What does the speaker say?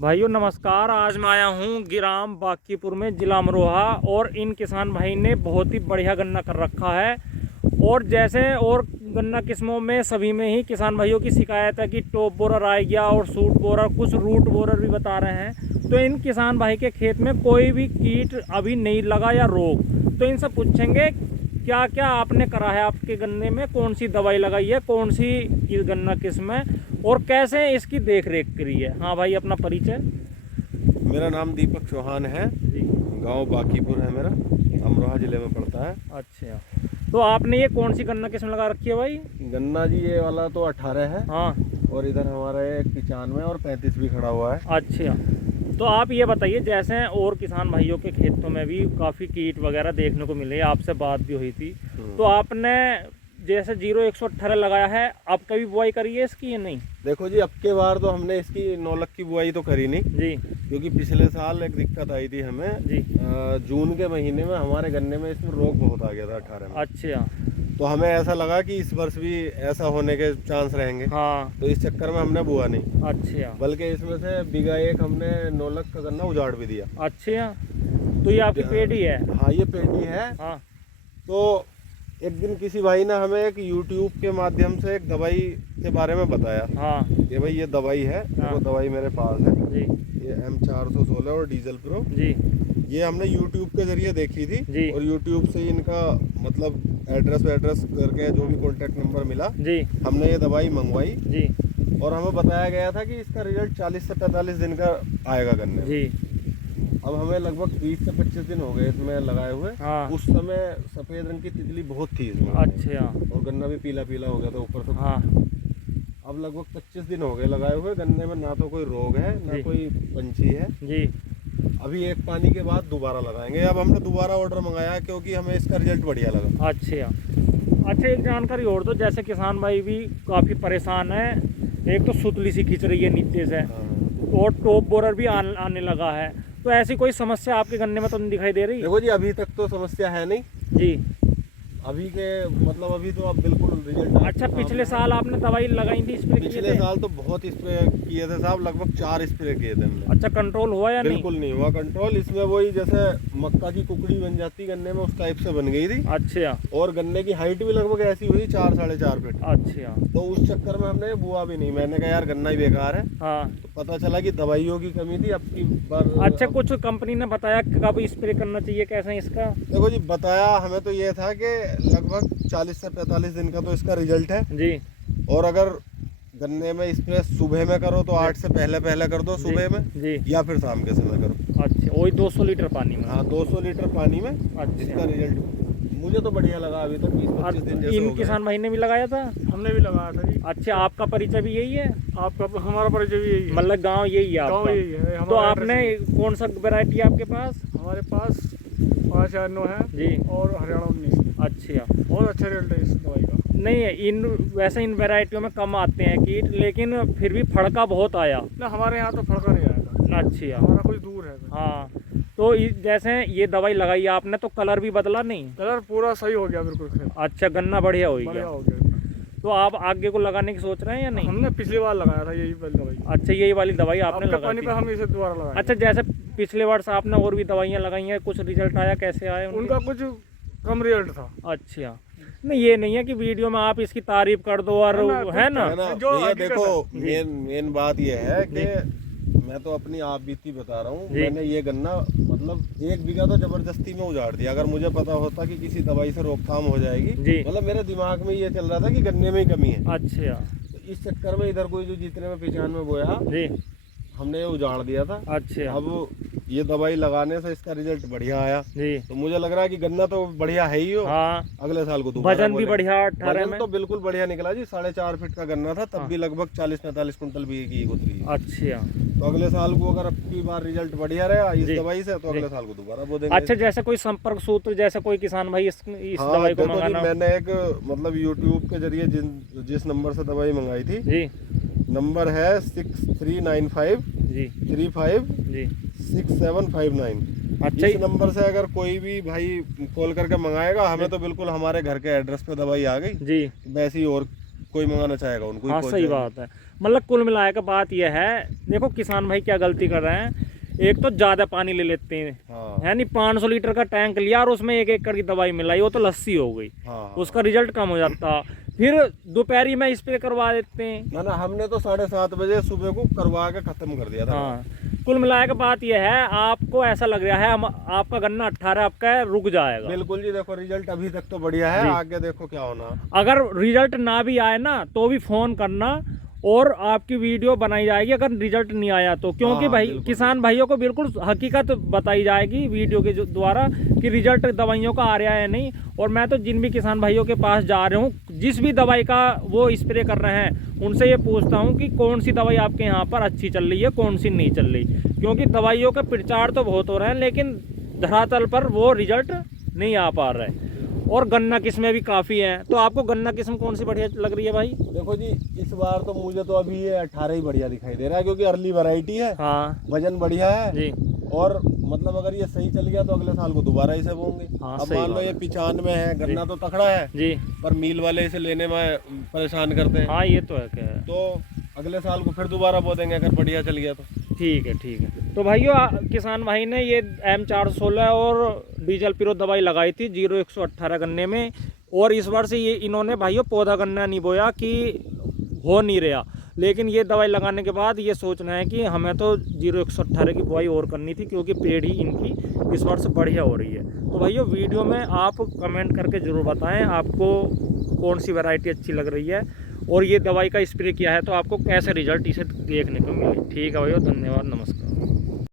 भाइयों नमस्कार। आज मैं आया हूँ ग्राम बांकीपुर में, जिला अमरोहा। और इन किसान भाई ने बहुत ही बढ़िया गन्ना कर रखा है। और जैसे और गन्ना किस्मों में सभी में ही किसान भाइयों की शिकायत है कि टॉप बोरर आ गया और सूट बोरर, कुछ रूट बोरर भी बता रहे हैं। तो इन किसान भाई के खेत में कोई भी कीट अभी नहीं लगा या रोग, तो इनसे पूछेंगे क्या क्या आपने करा है, आपके गन्ने में कौन सी दवाई लगाई है, कौन सी गन्ना किस्म है और कैसे इसकी देख रेख करी है। हाँ भाई, अपना परिचय। मेरा नाम दीपक चौहान है जी। गांव बांकीपुर है मेरा, अमरोहा जिले में पड़ता है। अच्छा, तो आपने ये कौन सी गन्ना किस्म लगा रखी है भाई? गन्ना जी ये वाला तो 18 है। हाँ। और इधर हमारा एक 95 और 35 भी खड़ा हुआ है। अच्छा, तो आप ये बताइए, जैसे और किसान भाइयों के खेतों में भी काफ़ी कीट वगैरह देखने को मिले, आपसे बात भी हुई थी, तो आपने जैसे 0118 लगाया है, अब कभी बुआई करी है इसकी या नहीं? देखो जी, अब के बार तो हमने इसकी 9 लाख की बुआई तो करी नहीं जी। क्योंकि पिछले साल एक दिक्कत आई थी हमें जी। जून के महीने में हमारे गन्ने में इसमें रोग बहुत आ गया था 18 में। अच्छा। तो हमें ऐसा लगा कि इस वर्ष भी ऐसा होने के चांस रहेंगे। हाँ। तो इस चक्कर में हमने बुआ नहीं, अच्छा। बल्कि इसमें से बीघा एक हमने 9 लाख का गन्ना उजाड़ भी दिया। अच्छा, तो ये आपकी पेटी है? हाँ, ये पेटी है। हाँ। तो एक दिन किसी भाई ने हमें एक YouTube के माध्यम से एक दवाई के बारे में बताया। हाँ। कि भाई ये दवाई है। हाँ। वो दवाई मेरे पास है। जी। ये M416 और डीजल प्रो। जी। ये हमने YouTube के जरिए देखी थी। जी। और YouTube से इनका मतलब एड्रेस करके जो भी कॉन्टेक्ट नंबर मिला, जी। हमने ये दवाई मंगवाई। जी। और हमें बताया गया था कि इसका रिजल्ट 40 से 45 दिन का आएगा गन्ने में। जी। अब हमें लगभग 20 से 25 दिन हो गए इसमें लगाए हुए। हाँ। उस समय सफेद रंग की तितली बहुत थी इसमें। अच्छा। और गन्ना भी पीला पीला हो गया था ऊपर से। हाँ। अब लगभग 25 दिन हो गए लगाए हुए गन्ने में, ना तो कोई रोग है ना जी। कोई पंछी है। जी। अभी एक पानी के बाद दोबारा लगाएंगे। अब हमने दोबारा ऑर्डर मंगाया है क्योंकि हमें इसका रिजल्ट बढ़िया लगा। अच्छा। अच्छा, एक जानकारी और दो, जैसे किसान भाई भी काफ़ी परेशान है। एक तो सुतली सी खिंच रही है नीचे से, हाँ। और टॉप बोरर भी आने लगा है, तो ऐसी कोई समस्या आपके गन्ने में तो नहीं दिखाई दे रही? देखो जी, अभी तक तो समस्या है नहीं जी। अभी के मतलब अभी तो अब बिल्कुल रिजल्ट। अच्छा, पिछले साल आपने दवाई लगाई थी, स्प्रे किए पिछले थे? साल तो बहुत स्प्रे किए थे साहब, लगभग 4 स्प्रे किए थे हमने। अच्छा, कंट्रोल हुआ या नहीं? बिल्कुल नहीं हुआ कंट्रोल। इसमें वही जैसे मक्का की कुकड़ी बन जाती गन्ने में, उस टाइप से बन गई थी। अच्छा। और गन्ने की हाइट भी लगभग ऐसी हुई 4 साढ़े 4 फीट। अच्छा। तो उस चक्कर में हमने बुआ भी नहीं। मैंने कहा यार गन्ना ही बेकार है। हाँ। तो पता चला कि दवाइयों की कमी थी। अब की बार अच्छा, कुछ कंपनी ने बताया कि कब स्प्रे करना चाहिए, कैसा है इसका? देखो जी, बताया हमें तो ये था कि लगभग 40 से 45 दिन का तो इसका रिजल्ट है। जी। और अगर गन्ने में स्प्रे सुबह में करो तो 8 से पहले पहले कर दो सुबह में, जी। या फिर शाम के समय करो। अच्छा, वही 200 लीटर पानी में? हाँ, 200 लीटर पानी में। अच्छा। इसका रिजल्ट मुझे तो बढ़िया लगा। अभी तक 20-25 दिन जैसे हो इन गए। किसान भाई ने भी लगाया था? हमने भी लगाया था जी। अच्छा, आपका परिचय भी यही है? आपका हमारा परिचय भी यही है। मतलब गांव यही है गाँव आपका? यही है। तो हमारा आपने एड्रेस कौन सा वैरायटी है आपके पास? हमारे पास 509 है जी। और हरियाणा 19। अच्छा। बहुत अच्छा रिजल्ट है इस दवाई का। नहीं, इन वैसे इन वैरायटियों में कम आते हैं कीट, लेकिन फिर भी फड़का बहुत आया। ना, हमारे यहाँ तो फड़का नहीं आएगा। अच्छा। हमारा कुछ दूर है। हाँ, तो जैसे ये दवाई लगाई आपने तो कलर भी बदला नहीं? कलर पूरा सही हो गया बिल्कुल। खेत अच्छा, गन्ना बढ़िया हो बढ़िया गया। हो गया। तो आप आगे को लगाने की सोच रहे हैं या नहीं? हमने पिछली बार लगाया था यही वाली दवाई। अच्छा, यही वाली दवाई आपने आपके लगाई पानी थी? पे हम इसे दोबारा लगाए। अच्छा, जैसे पिछले वर्ष आपने और भी दवाइयाँ लगाई हैं, कुछ रिजल्ट आया, कैसे आए उनके? उनका कुछ कम रिजल्ट था। अच्छा। नहीं, ये नहीं है कि वीडियो में आप इसकी तारीफ कर दो और है ना, है ना? है ना जो भैया, हकीकत देखो है। मेन बात ये है कि मैं तो अपनी आप बीती बता रहा हूँ। जी। मैंने ये गन्ना मतलब 1 बीघा तो जबरदस्ती में उजाड़ दिया। अगर मुझे पता होता कि किसी दवाई से रोकथाम हो जाएगी, जी। मतलब मेरे दिमाग में ये चल रहा था कि गन्ने में ही कमी है। अच्छा। तो इस चक्कर में इधर कोई जो जितने में 95 में बोया, जी। हमने ये उजाड़ दिया था। अच्छा। अब ये दवाई लगाने से इसका रिजल्ट बढ़िया आया। जी। तो मुझे लग रहा है कि गन्ना तो बढ़िया है ही हो। हाँ, अगले साल को दोबारा वजन भी बोलेंगे। बढ़िया 18 वजन में? तो बिल्कुल बढ़िया निकला जी। 4.5 फीट का गन्ना था, तब हाँ। भी लगभग 40-45 कुंटल भी की उतरी है। अच्छा। तो अगले साल को अगर अब की बार रिजल्ट बढ़िया रहा इस जी। दवाई से, तो जी। अगले साल को दोबारा बो देंगे। अच्छा, जैसे कोई संपर्क सूत्र, जैसे कोई किसान भाई इस हाँ, दवाई को देखो जी, मंगाना? मैंने एक मतलब YouTube के जरिए जिस नंबर से दवाई मंगाई थी, जी। नंबर है 6395 जी। 35 जी। 6759। अच्छा। इस नंबर से अगर कोई भी भाई कॉल करके मंगाएगा, हमें तो बिल्कुल हमारे घर के एड्रेस पे दवाई आ गई। जी। वैसे ही और कोई मंगाना चाहेगा उनको ही हाँ, पहुंच सही जाएगी। बात है। मतलब कुल मिलाए का बात यह है, देखो किसान भाई क्या गलती कर रहे हैं, एक तो ज़्यादा पानी ले लेते हैं, हाँ है नहीं, 500 लीटर का टैंक लिया और उसमें 1 एकड़ की दवाई मिलाई, वो तो लस्सी हो गई, हाँ उसका रिजल्ट कम हो जाता। फिर दोपहरी में स्प्रे करवा देते हैं। ना हमने तो 7:30 बजे सुबह को करवा के खत्म कर दिया था। हाँ, कुल मिलाए का बात यह है, आपको ऐसा लग रहा है आपका गन्ना 18 आपका है, रुक जाएगा। बिल्कुल जी, देखो रिजल्ट अभी तक तो बढ़िया है, आगे देखो क्या होना। अगर रिजल्ट ना भी आए ना तो भी फोन करना और आपकी वीडियो बनाई जाएगी अगर रिजल्ट नहीं आया तो, क्योंकि हाँ, भाई बिल्कुल। किसान भाइयों को बिल्कुल हकीकत बताई जाएगी वीडियो के द्वारा कि रिजल्ट दवाइयों का आ रहा है नहीं। और मैं तो जिन भी किसान भाइयों के पास जा रहा हूँ, जिस भी दवाई का वो स्प्रे कर रहे हैं, उनसे ये पूछता हूँ कि कौन सी दवाई आपके यहाँ पर अच्छी चल रही है, कौन सी नहीं चल रही, क्योंकि दवाइयों का प्रचार तो बहुत हो रहे हैं लेकिन धरातल पर वो रिजल्ट नहीं आ पा रहा है। और गन्ना किस्में भी काफ़ी हैं, तो आपको गन्ना किस्म कौन सी बढ़िया लग रही है भाई? देखो जी, इस बार तो मुझे तो अभी ये 18 ही बढ़िया दिखाई दे रहा है, क्योंकि अर्ली वैरायटी है, हाँ वजन बढ़िया है जी, और मतलब अगर ये सही चल गया तो अगले साल को दोबारा इसे बोंगे। हाँ, अब सही मान लो बात ये है। 95 है, गन्ना तो तकड़ा है, जी, पर मिल वाले इसे लेने में परेशान करते हैं, हाँ ये तो है क्या है। तो अगले साल को फिर दोबारा बो देंगे अगर बढ़िया चल गया तो। ठीक है ठीक है। तो भाइयों किसान भाई ने ये M416 और डीजल पिरो दवाई लगाई थी 0118 गन्ने में, और इस बार से ये इन्होंने भाइयों पौधा गन्ना नहीं बोया कि हो नहीं रहा, लेकिन ये दवाई लगाने के बाद ये सोचना है कि हमें तो 0118 की बुआई और करनी थी, क्योंकि पेड़ ही इनकी इस बार से बढ़िया हो रही है। तो भाइयों वीडियो में आप कमेंट करके ज़रूर बताएं आपको कौन सी वैरायटी अच्छी लग रही है और ये दवाई का स्प्रे किया है तो आपको कैसे रिजल्ट इसे देखने को मिले। ठीक है भाइयों, धन्यवाद, नमस्कार।